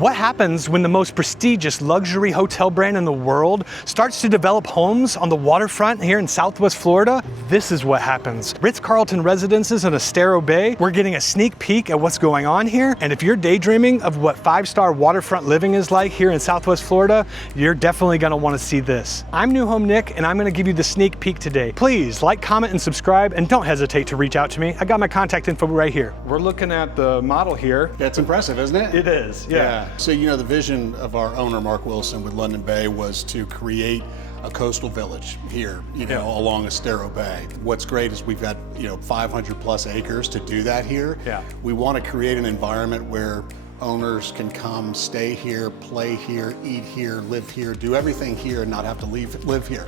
What happens when the most prestigious luxury hotel brand in the world starts to develop homes on the waterfront here in Southwest Florida? This is what happens. Ritz-Carlton Residences in Estero Bay, we're getting a sneak peek at what's going on here. And if you're daydreaming of what 5-star waterfront living is like here in Southwest Florida, you're definitely gonna wanna see this. I'm New Home Nick, and I'm gonna give you the sneak peek today. Please like, comment, and subscribe, and don't hesitate to reach out to me. I got my contact info right here. We're looking at the model here. That's impressive, isn't it? It is, yeah. So, you know, the vision of our owner, Mark Wilson, with London Bay was to create a coastal village here, along Estero Bay. What's great is we've got, 500 plus acres to do that here. Yeah. We want to create an environment where owners can come, stay here, play here, eat here, live here, do everything here and not have to leave here,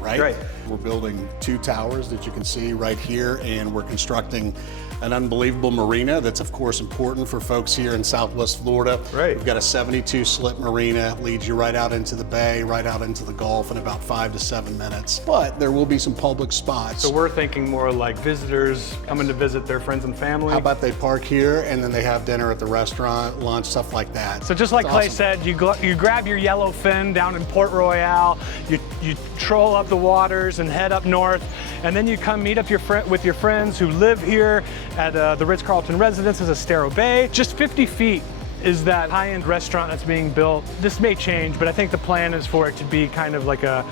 right? Right. We're building 2 towers that you can see right here, and we're constructing an unbelievable marina that's of course important for folks here in Southwest Florida. Right. We've got a 72 slip marina, leads you right out into the bay, right out into the Gulf in about 5 to 7 minutes. But there will be some public spots. So we're thinking more like visitors coming to visit their friends and family. How about they park here and then they have dinner at the restaurant, lunch, stuff like that. So just like It's Clay awesome. said, you grab your yellow fin down in Port Royale, you troll up the waters and head up north, and then you come meet up with your friends who live here at the Ritz-Carlton Residences, Estero Bay. Just 50 feet is that high-end restaurant that's being built. This may change, but I think the plan is for it to be kind of like a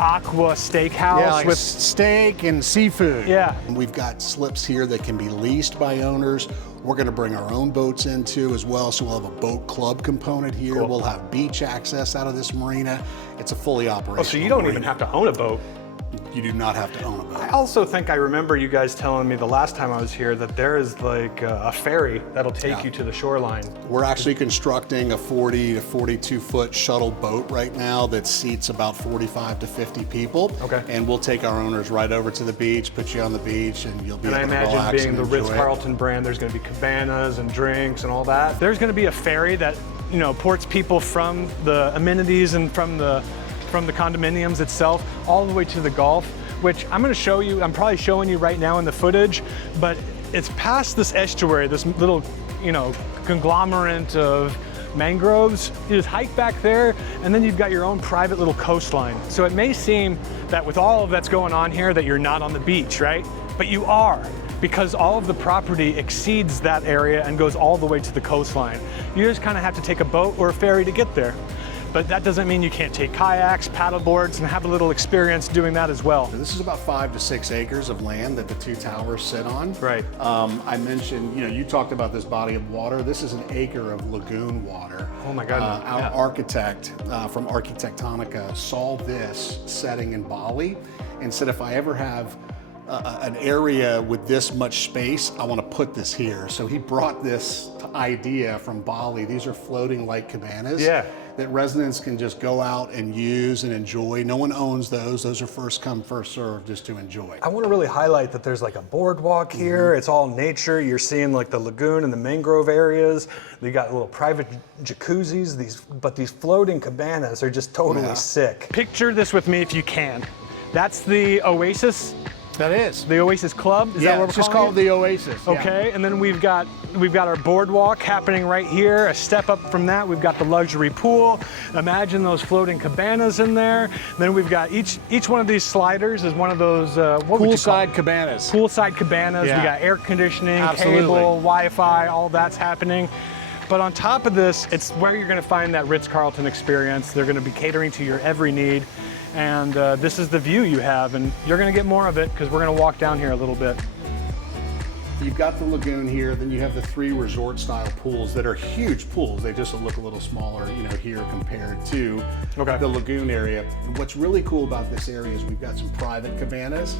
Aqua steakhouse. Yeah, like with steak and seafood. Yeah. We've got slips here that can be leased by owners. We're going to bring our own boats into as well, so we'll have a boat club component here. Cool. We'll have beach access out of this marina. It's a fully operational. Oh, so you don't even have to own a boat. You do not have to own a boat. I also think I remember you guys telling me the last time I was here that there is like a ferry that'll take you to the shoreline. We're actually constructing a 40 to 42 foot shuttle boat right now that seats about 45 to 50 people. Okay. And we'll take our owners right over to the beach, put you on the beach, and you'll be And I able to relax imagine being and the enjoy it. Ritz-Carlton brand, there's gonna be cabanas and drinks and all that. There's gonna be a ferry that, ports people from the amenities and from the condominiums itself all the way to the Gulf, which I'm gonna show you. I'm probably showing you right now in the footage, but it's past this estuary, this little, conglomerate of mangroves. You just hike back there, and then you've got your own private little coastline. So it may seem that with all of that's going on here that you're not on the beach, right? But you are, because all of the property exceeds that area and goes all the way to the coastline. You just kind of have to take a boat or a ferry to get there. But that doesn't mean you can't take kayaks, paddleboards, and have a little experience doing that as well. This is about 5 to 6 acres of land that the 2 towers sit on. Right. I mentioned, you talked about this body of water. This is an acre of lagoon water. Oh my goodness. Our architect from Arquitectonica saw this setting in Bali and said, if I ever have an area with this much space, I want to put this here. So he brought this idea from Bali. These are floating light cabanas. Yeah. That residents can just go out and use and enjoy. No one owns those. Those are first come, first served, just to enjoy. I want to really highlight that there's like a boardwalk here. It's all nature. You're seeing like the lagoon and the mangrove areas. You got little private jacuzzis. These floating cabanas are just totally sick. Picture this with me if you can. That's the Oasis. That is. The Oasis Club? Is that what we're it's just calling called it? the Oasis. Yeah. Okay, and then we've got our boardwalk happening right here. A step up from that, we've got the luxury pool. Imagine those floating cabanas in there. Then we've got each one of these sliders is one of those Poolside cabanas. Poolside cabanas. Yeah. We got air conditioning, Absolutely. cable, Wi-Fi, all that's happening. But on top of this, it's where you're going to find that Ritz-Carlton experience. They're going to be catering to your every need. And this is the view you have, and you're gonna get more of it because we're gonna walk down here a little bit. You've got the lagoon here, then you have the 3 resort style pools that are huge pools. They just look a little smaller, here compared to the lagoon area. And what's really cool about this area is we've got some private cabanas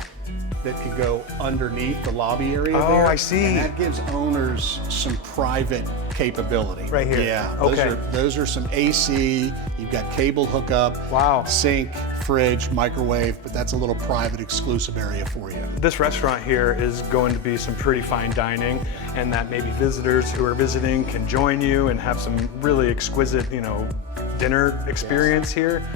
that could go underneath the lobby area there. I see. And that gives owners some private capability. Right here. Yeah. Okay. Those are some AC. You've got cable hookup. Wow. Sink, fridge, microwave, but that's a little private exclusive area for you. This restaurant here is going to be some pretty fine dining, and that maybe visitors who are visiting can join you and have some really exquisite, dinner experience here.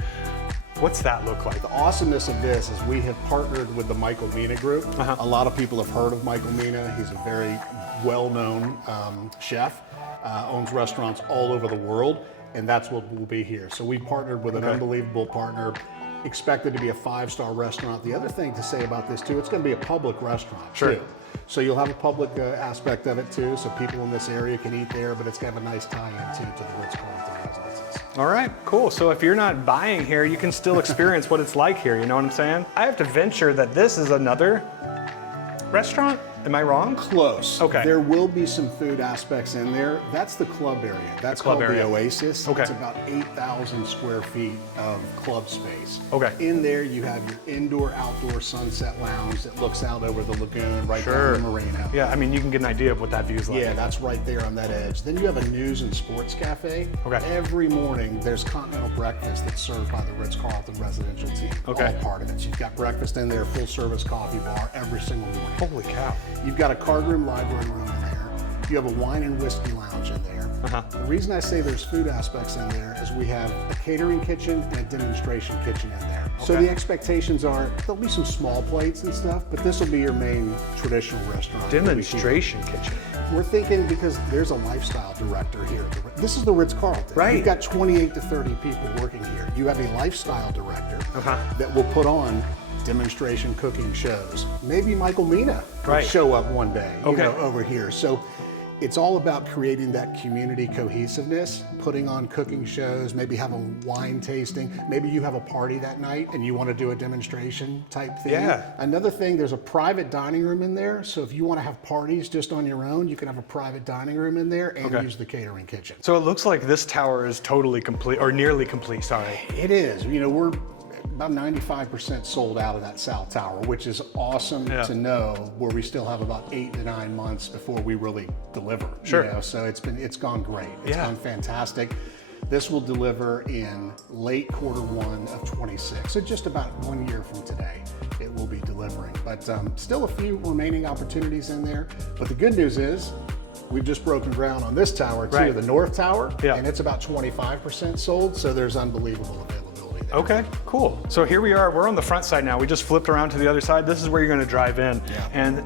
What's that look like? The awesomeness of this is we have partnered with the Michael Mina Group. A lot of people have heard of Michael Mina. He's a very well-known chef. owns restaurants all over the world, and that's what will be here. So we partnered with an unbelievable partner, expected to be a 5-star restaurant. The other thing to say about this too, it's going to be a public restaurant too. So you'll have a public aspect of it too, so people in this area can eat there, but it's going to have a nice tie-in too to the Ritz-Carlton Residences. All right, cool. So if you're not buying here, you can still experience what it's like here, you know what I'm saying? I have to venture that this is another restaurant. Am I wrong? Close. Okay. There will be some food aspects in there. That's the club area. That's called the Oasis. Okay. It's about 8,000 square feet of club space. Okay. In there, you have your indoor-outdoor sunset lounge that looks out over the lagoon, right down the marina. Yeah, I mean, you can get an idea of what that view's like. Yeah, that's right there on that edge. Then you have a news and sports cafe. Okay. Every morning, there's continental breakfast that's served by the Ritz-Carlton residential team. Okay. All part of it. So you've got breakfast in there, full-service coffee bar every single morning. Holy cow. You've got a card room, library room in there. You have a wine and whiskey lounge in there. The reason I say there's food aspects in there is we have a catering kitchen and a demonstration kitchen in there. So the expectations are there'll be some small plates and stuff, but this will be your main traditional restaurant. Demonstration kitchen. We're thinking because there's a lifestyle director here. This is the Ritz-Carlton. Right. You've got 28 to 30 people working here. You have a lifestyle director that will put on demonstration cooking shows. Maybe Michael Mina could show up one day, you know, over here. So it's all about creating that community cohesiveness, putting on cooking shows, maybe have a wine tasting. Maybe you have a party that night and you want to do a demonstration type thing. Yeah. Another thing, there's a private dining room in there. So if you want to have parties just on your own, you can have a private dining room in there and use the catering kitchen. So it looks like this tower is totally complete, or nearly complete, sorry. It is. You know, we're about 95% sold out of that south tower, which is awesome to know, where we still have about 8 to 9 months before we really deliver. You know? So it's gone great. It's gone fantastic. This will deliver in late Q1 of 26. So just about 1 year from today, it will be delivering. But still a few remaining opportunities in there. But the good news is, we've just broken ground on this tower too, the North Tower, and it's about 25% sold. So there's unbelievable availability. Okay, cool. So here we are, we're on the front side now. We just flipped around to the other side. This is where you're gonna drive in. And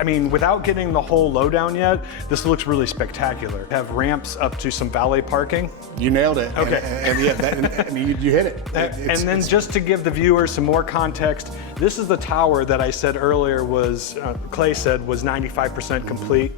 I mean, without getting the whole lowdown yet, this looks really spectacular. Have ramps up to some valet parking. You nailed it. Okay. And yeah, I mean, you hit it. And then just to give the viewers some more context, this is the tower that I said earlier was, Clay said was 95% complete.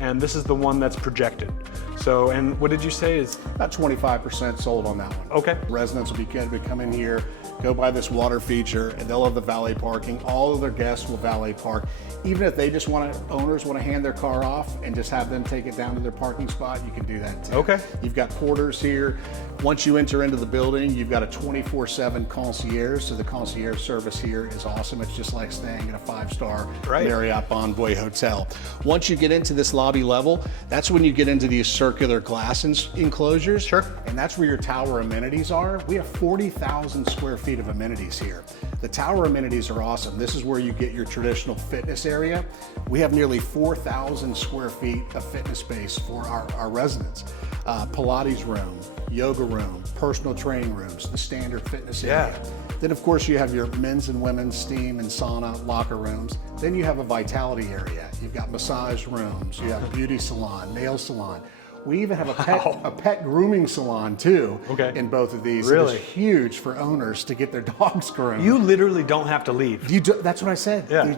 And this is the one that's projected. So, and what did you say is? About 25% sold on that one. Okay. Residents will be good to come in here, go by this water feature, and they'll have the valet parking. All of their guests will valet park. Even if they just owners want to hand their car off and just have them take it down to their parking spot, you can do that too. Okay. You've got porters here. Once you enter into the building, you've got a 24/7 concierge. So the concierge service here is awesome. It's just like staying at a 5-star Marriott Bonvoy hotel. Once you get into this lobby level, that's when you get into these circular glass enclosures. And that's where your tower amenities are. We have 40,000 square feet of amenities here. The tower amenities are awesome. This is where you get your traditional fitness area. We have nearly 4,000 square feet of fitness space for our residents. Pilates room, yoga room, personal training rooms, the standard fitness area. Then of course you have your men's and women's steam and sauna locker rooms. Then you have a vitality area. You've got massage rooms, you have a beauty salon, nail salon. We even have a pet grooming salon too in both of these. Really? It's huge for owners to get their dogs groomed. You literally don't have to leave. That's what I said. You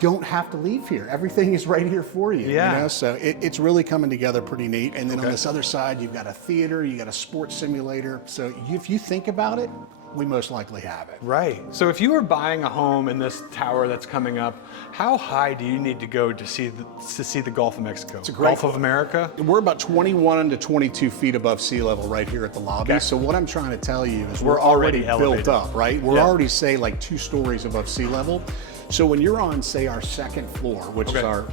don't have to leave here. Everything is right here for you. You know? So it's really coming together pretty neat. And then on this other side, you've got a theater, you got a sports simulator. So if you think about it, we most likely have it. Right. So if you were buying a home in this tower that's coming up, how high do you need to go to see the Gulf of Mexico? It's a great Gulf of America? We're about 21 to 22 feet above sea level right here at the lobby. So what I'm trying to tell you is we're already built up, right? We're already, say, like 2 stories above sea level. So when you're on, say, our second floor, which is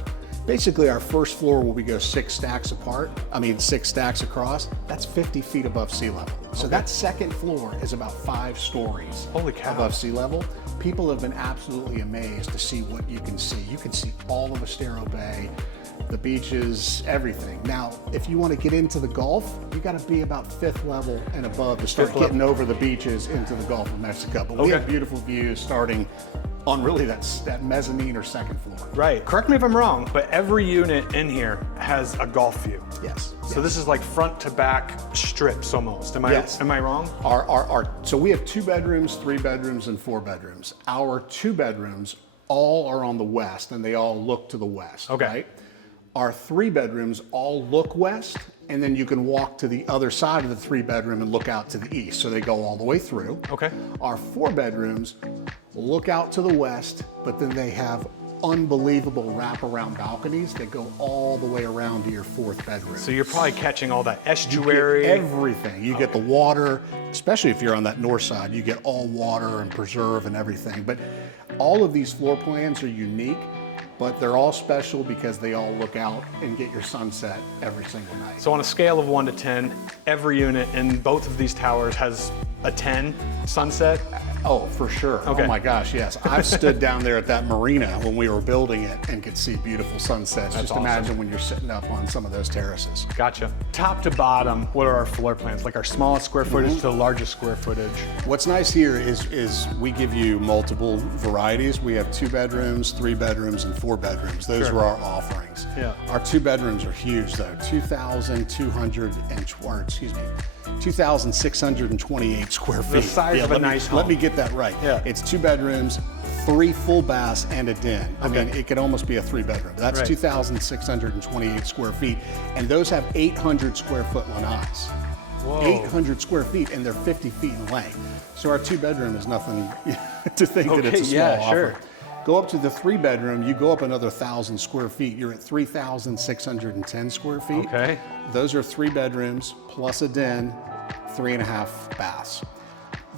basically our first floor where we go 6 stacks apart, 6 stacks across, that's 50 feet above sea level. So that second floor is about 5 stories above sea level. People have been absolutely amazed to see what you can see. You can see all of Estero Bay, the beaches, everything. Now, if you want to get into the Gulf, you got to be about 5th level and above to start getting over the beaches into the Gulf of Mexico. But we have beautiful views starting on really that mezzanine or second floor. Right. Correct me if I'm wrong, but every unit in here has a golf view. Yes. So this is like front to back strips almost. Am I wrong? So we have 2 bedrooms, 3 bedrooms, and 4 bedrooms. Our 2 bedrooms all are on the west, and they all look to the west. Okay. Right? Our 3 bedrooms all look west, and then you can walk to the other side of the 3 bedroom and look out to the east. So they go all the way through. Okay. Our 4 bedrooms look out to the west, but then they have unbelievable wraparound balconies that go all the way around to your 4th bedroom. So you're probably catching all that You estuary. get everything. You get the water, especially if you're on that north side, you get all water and preserve and everything. But all of these floor plans are unique, but they're all special because they all look out and get your sunset every single night. So on a scale of 1 to 10, every unit in both of these towers has a 10 sunset? Oh, for sure. Okay. Oh my gosh, yes. I've stood down there at that marina when we were building it and could see beautiful sunsets. That's Just awesome. imagine when you're sitting up on some of those terraces. Gotcha. Top to bottom, what are our floor plans? Like our smallest square footage to the largest square footage? What's nice here is we give you multiple varieties. We have 2 bedrooms, 3 bedrooms, and 4 bedrooms. Those Sure. are our offerings. Yeah. Our 2 bedrooms are huge though, 2,628 square feet. The size of a nice home. Let me get that right. Yeah. It's 2 bedrooms, 3 full baths, and a den. I Okay. mean, it could almost be a 3 bedroom. That's Right. 2,628 square feet. And those have 800 square foot lanais. Whoa. 800 square feet, and they're 50 feet in length. So our 2 bedroom is nothing to think that it's a small yeah, offer. sure. Go up to the 3 bedroom, you go up another 1,000 square feet, you're at 3,610 square feet. Okay. Those are 3 bedrooms plus a den, 3.5 baths.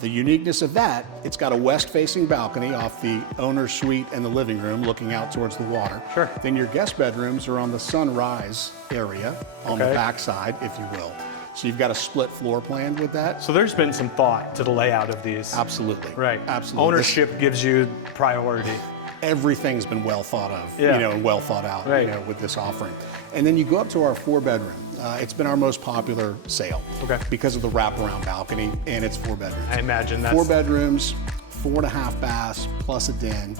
The uniqueness of that, it's got a west-facing balcony off the owner's suite and the living room looking out towards the water. Sure. Then your guest bedrooms are on the sunrise area on the Okay. back side, if you will. So you've got a split floor plan with that. So there's been some thought to the layout of these. Absolutely. Right. Absolutely. Ownership gives you priority. Everything's been well thought of, Yeah. and well thought out, Right. with this offering. And then you go up to our 4 bedroom. It's been our most popular sale. Okay. Because of the wraparound balcony, and it's 4 bedrooms. I imagine that's 4 bedrooms, 4.5 baths, plus a den.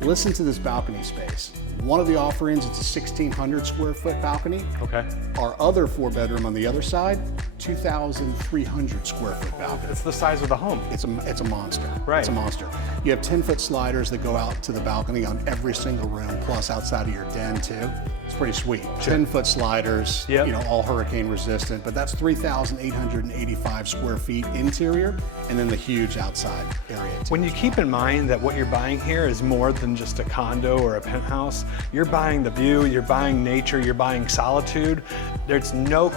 Listen to this balcony space. One of the offerings, it's a 1,600 square foot balcony. okay. Our other 4 bedroom on the other side, 2,300 square foot balcony. It's the size of the home. It's a monster. Right. It's a monster. You have 10-foot sliders that go out to the balcony on every single room, plus outside of your den too. It's pretty sweet. 10-foot sliders, Yep. all hurricane resistant, but that's 3,885 square feet interior, and then the huge outside area too. When you keep in mind that what you're buying here is more than just a condo or a penthouse, you're buying the view, you're buying nature, you're buying solitude. It's no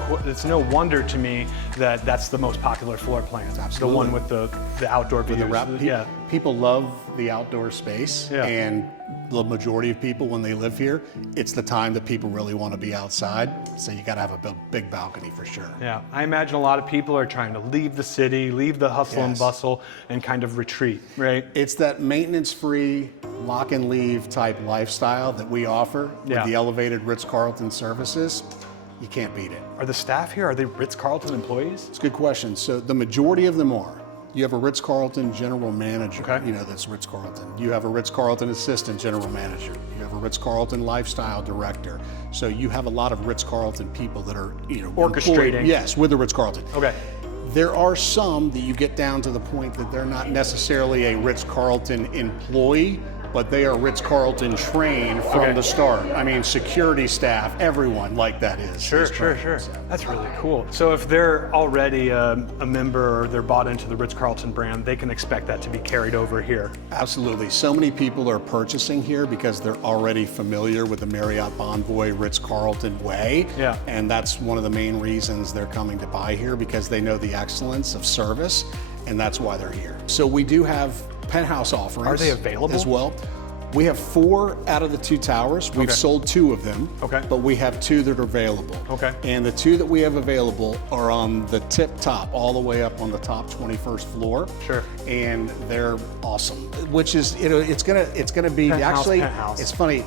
wonder to me that that's the most popular floor plan. Absolutely. The one with the outdoor views. Yeah. People love the outdoor space, Yeah. and the majority of people, when they live here, it's the time that people really want to be outside. So you got to have a big balcony for sure. Yeah, I imagine a lot of people are trying to leave the city, leave the hustle and Yes. bustle, and kind of retreat, right? It's that maintenance-free, lock and leave type lifestyle that we offer Yeah. with the elevated Ritz-Carlton services. You can't beat it. Are the staff here, are they Ritz-Carlton employees? It's a good question. So the majority of them are. You have a Ritz-Carlton general manager, Okay. That's Ritz-Carlton. You have a Ritz-Carlton assistant general manager. You have a Ritz-Carlton lifestyle director. So you have a lot of Ritz-Carlton people that are, Orchestrating. employed, yes, with the Ritz-Carlton. Okay. There are some that you get down to the point that they're not necessarily a Ritz-Carlton employee, but they are Ritz-Carlton trained from Okay. the start. I mean, security staff, everyone like that is. Sure. So. That's really cool. So if they're already a member or they're bought into the Ritz-Carlton brand, they can expect that to be carried over here. Absolutely. So many people are purchasing here because they're already familiar with the Marriott Bonvoy Ritz-Carlton way. Yeah. And that's one of the main reasons they're coming to buy here, because they know the excellence of service, and that's why they're here. So we do have penthouse offerings. Are they available? As well. We have 4 out of the 2 towers. We've Okay. sold 2 of them. Okay. But we have 2 that are available. Okay. And the 2 that we have available are on the tip top, all the way up on the top 21st floor. Sure. And they're awesome. Which is, it's gonna be Penthouse. It's funny.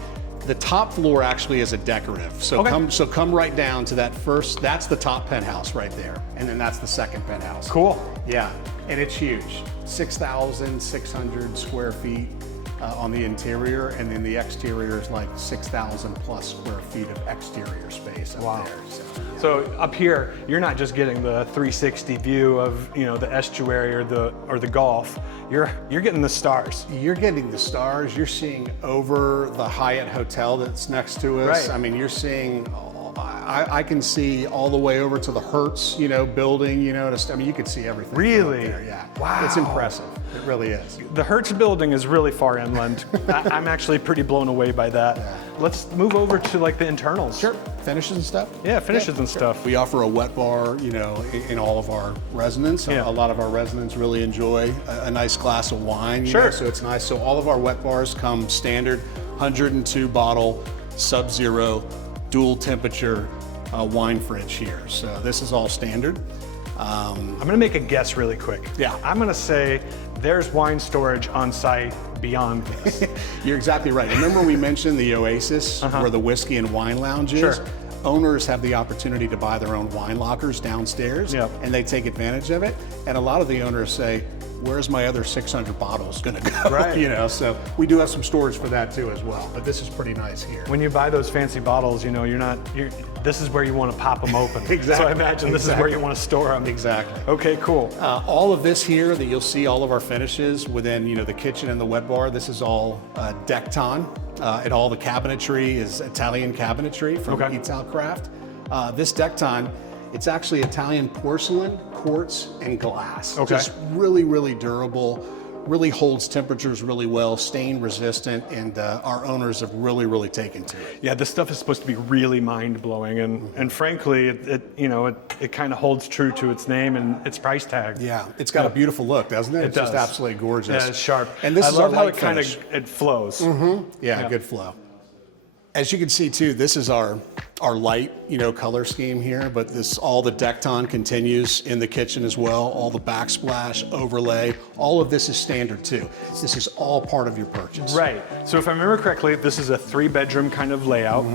The top floor actually is a decorative. So Okay. come right down to that first. That's the top penthouse right there, and then that's the second penthouse. Cool. Yeah, and it's huge. 6,600 square feet. on the interior, and then the exterior is like 6,000 plus square feet of exterior space up there. So up here, you're not just getting the 360 view of the estuary or the Gulf. You're getting the stars. You're getting the stars. You're seeing over the Hyatt Hotel that's next to us. Right. I mean, you're seeing. I can see all the way over to the Hertz, building. I mean, you can see everything. Really? There, yeah. Wow. It's impressive. It really is. The Hertz building is really far inland. I'm actually pretty blown away by that. Yeah. Let's move over to like the internals. Sure. Finishes and stuff? Yeah, finishes and stuff. We offer a wet bar, in all of our residents. Yeah. A lot of our residents really enjoy a nice glass of wine. Sure. So it's nice. So all of our wet bars come standard 102 bottle, sub-zero, dual temperature wine fridge here. So this is all standard. I'm gonna make a guess really quick. Yeah. I'm gonna say there's wine storage on site beyond this. You're exactly right. Remember we mentioned the Oasis, where the whiskey and wine lounge is? Sure. Owners have the opportunity to buy their own wine lockers downstairs, Yep. and they take advantage of it. And a lot of the owners say, where's my other 600 bottles gonna go? Right. So we do have some storage for that too as well, but this is pretty nice here. When you buy those fancy bottles, this is where you want to pop them open. Exactly. So I imagine this is where you want to store them. Exactly. Okay, cool. All of this here that you'll see, all of our finishes within, the kitchen and the wet bar, this is all Decton. And all the cabinetry is Italian cabinetry from Italcraft. This Decton, it's actually Italian porcelain, quartz, and glass. Okay. Just really, really durable, really holds temperatures really well, stain resistant, and our owners have really, really taken to it. Yeah, this stuff is supposed to be really mind-blowing, and frankly, it kind of holds true to its name and its price tag. Yeah, it's got a beautiful look, doesn't it? It It's does. just absolutely gorgeous. Yeah, it's sharp. And this I is love our how light it kind finish. of it flows. Yeah, good flow. As you can see too, this is our light, color scheme here, but all the Decton continues in the kitchen as well. All the backsplash, overlay, all of this is standard too. This is all part of your purchase. Right. So if I remember correctly, this is a 3-bedroom kind of layout.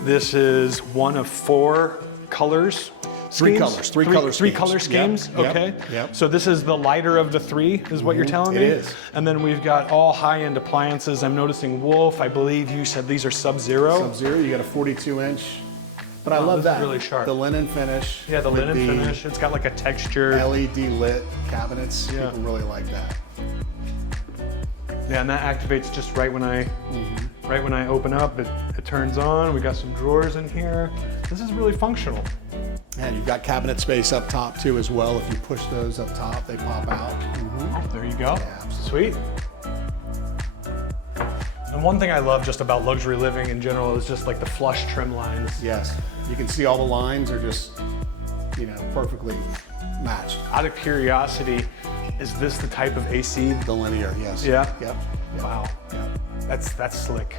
This is one of 4 colors. Three Three color schemes. Yep, Okay. Yep. So this is the lighter of the 3, is what you're telling me? It is. And then we've got all high-end appliances. I'm noticing Wolf. I believe you said these are Sub-Zero. Sub-Zero. You got a 42-inch. But I Oh, love this that. is really sharp. The linen finish. Yeah, the with linen finish. It's got like a texture. LED lit cabinets. Yeah. People really like that. Yeah, and that activates just right when I open up. It turns on. We got some drawers in here. This is really functional. And you've got cabinet space up top too as well. If you push those up top, they pop out. Oh, there you go. Yeah, absolutely. Sweet. And one thing I love just about luxury living in general is just like the flush trim lines. Yes, you can see all the lines are just, perfectly matched. Out of curiosity, is this the type of AC? The linear, yes. Yeah? Yep. Wow. Yep. That's slick.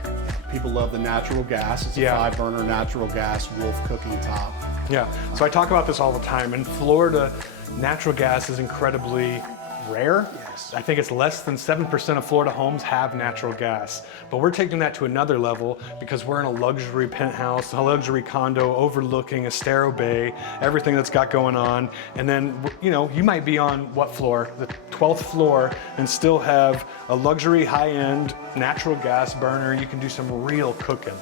People love the natural gas. It's a 5-burner natural gas Wolf cooking top. Yeah. So I talk about this all the time. In Florida, natural gas is incredibly rare. Yes. I think it's less than 7% of Florida homes have natural gas. But we're taking that to another level because we're in a luxury penthouse, a luxury condo overlooking Estero Bay, everything that's got going on. And then, you might be on what floor? The 12th floor and still have a luxury high-end natural gas burner. You can do some real cooking.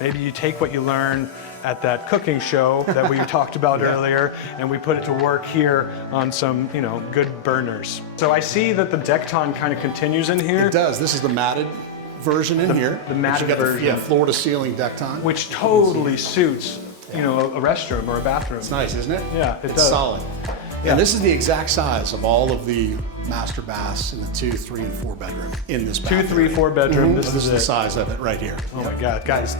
Maybe you take what you learn at that cooking show that we talked about earlier, and we put it to work here on some, good burners. So I see that the Decton kind of continues in here. It does. This is the matted version in here. The matted version. Floor to ceiling Decton. Which totally suits, a restroom or a bathroom. It's nice, isn't it? Yeah, it it's does. solid. Yeah, and this is the exact size of all of the master baths in the 2, 3, and 4 bedroom in this bathroom. 2, 3, 4 bedroom. This is the it. size of it right here. Oh my God, guys.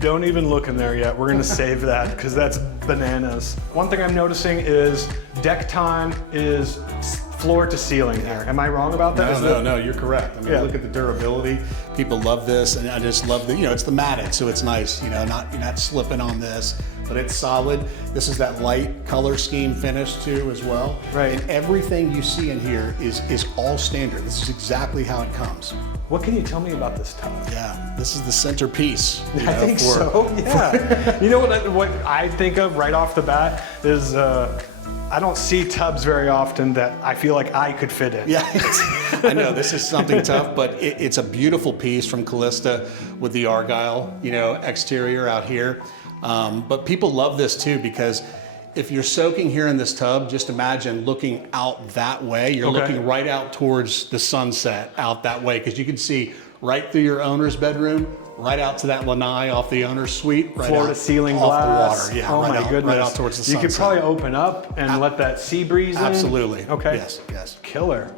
Don't even look in there yet. We're gonna save that because that's bananas. One thing I'm noticing is Decton is floor to ceiling here. Am I wrong about that? No, you're correct. I mean, look at the durability. People love this, and I just love the, it's the matted, so it's nice. You're not slipping on this, but it's solid. This is that light color scheme finish too, as well. Right. And everything you see in here is all standard. This is exactly how it comes. What can you tell me about this tub? Yeah, this is the centerpiece. I think so. Yeah. You know what I think of right off the bat is I don't see tubs very often that I feel like I could fit in. Yeah, I know this is something tough, but it's a beautiful piece from Callista with the Argyle, you know, exterior out here. But people love this too because if you're soaking here in this tub, just imagine looking out that way. You're looking right out towards the sunset out that way because you can see right through your owner's bedroom, right out to that lanai off the owner's suite, right floor to ceiling glass. The water. Yeah, oh right my out, goodness! Right out towards the sunset. You could probably open up and let that sea breeze in. Absolutely. Okay. Yes. Yes. Killer.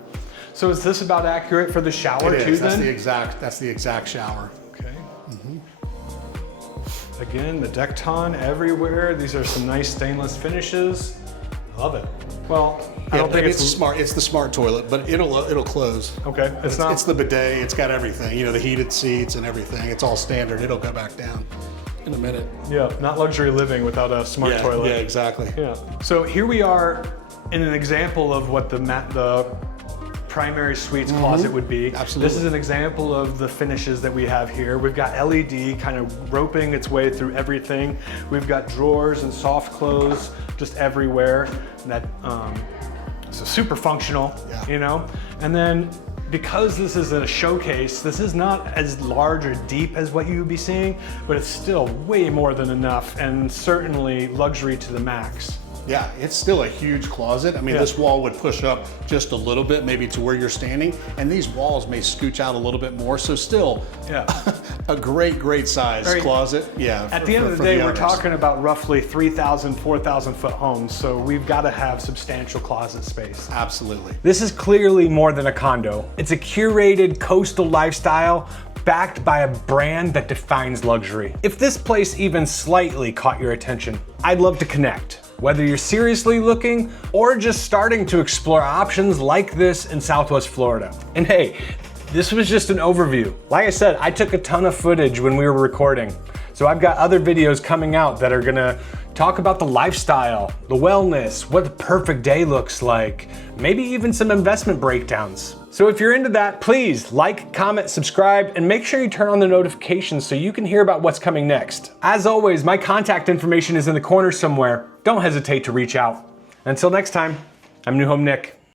So is this about accurate for the shower it too? Is. Then That's the exact shower. Okay. Again, the Decton everywhere. These are some nice stainless finishes. Love it. Well, I don't think it's smart. It's the smart toilet, but it'll close. Okay, It's the bidet. It's got everything. You know, the heated seats and everything. It's all standard. It'll go back down in a minute. Yeah, not luxury living without a smart toilet. Yeah, exactly. Yeah. So here we are in an example of what the primary suites closet would be. Absolutely. This is an example of the finishes that we have here. We've got LED kind of roping its way through everything. We've got drawers and soft clothes just everywhere. And that so super functional, you know. And then because this is a showcase, this is not as large or deep as what you would be seeing, but it's still way more than enough and certainly luxury to the max. Yeah, it's still a huge closet. I mean, this wall would push up just a little bit, maybe to where you're standing, and these walls may scooch out a little bit more. So still, a great size closet. Yeah. At the end of the day, we're talking about roughly 3,000, 4,000 foot homes. So we've got to have substantial closet space. Absolutely. This is clearly more than a condo. It's a curated coastal lifestyle backed by a brand that defines luxury. If this place even slightly caught your attention, I'd love to connect. Whether you're seriously looking or just starting to explore options like this in Southwest Florida. And hey, this was just an overview. Like I said, I took a ton of footage when we were recording. So I've got other videos coming out that are gonna talk about the lifestyle, the wellness, what the perfect day looks like, maybe even some investment breakdowns. So if you're into that, please like, comment, subscribe, and make sure you turn on the notifications so you can hear about what's coming next. As always, my contact information is in the corner somewhere. Don't hesitate to reach out. Until next time, I'm New Home Nick.